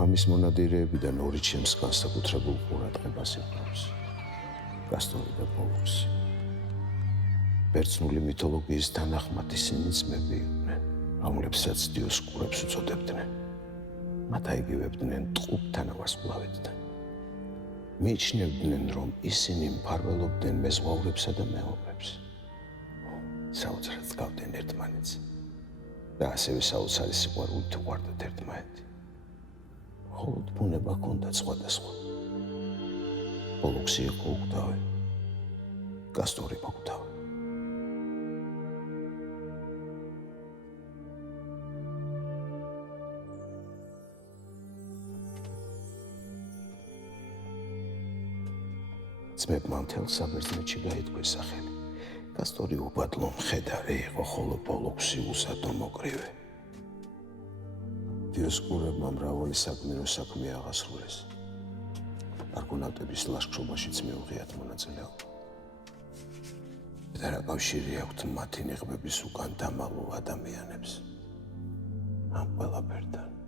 ხამის მონადირეებიდან ორი ჩემს განსაკუთრებულ ყურადღებას იპყრობს. გასტორი და პოლუქსი. ბერძნული მითოლოგიის თანახმად ისინი ძმები იყვნენ, რომლებსაც დიოსკურებს უწოდებდნენ. მათ აიგივებდნენ ტყუპთან ვარსკვლავედთან. მიიჩნევდნენ, რომ ისინი მფარველობდნენ მეზღვაურებსა და მეომრებს. საოცრად ჰგავდნენ ერთმანეთს და ასევე საოცარი სიყვარულით უყვარდათ ერთმანეთი. მხოლოდ ბუნება ჰქონდათ სხვადასხვა. პოლუქსი იყო უგდავი, გასტორი მოგდავი. ძმებმა მთელ საბერძნეთში გაითქვეს სახელი. გასტორი უბადლო მხედარი იყო, ხოლო პოლუქსი უსადო მოკრივე. დიოსკურებმა მრავალი საკმაო საქმე აღასრულეს. არგონავტების ლაშქრობაშიც მიუღიათ მონაწილეობა. და რა კავშირი აქვთ მათი ნიღბების უკან დამალულ ადამიანებს ამ ყველაფერთან?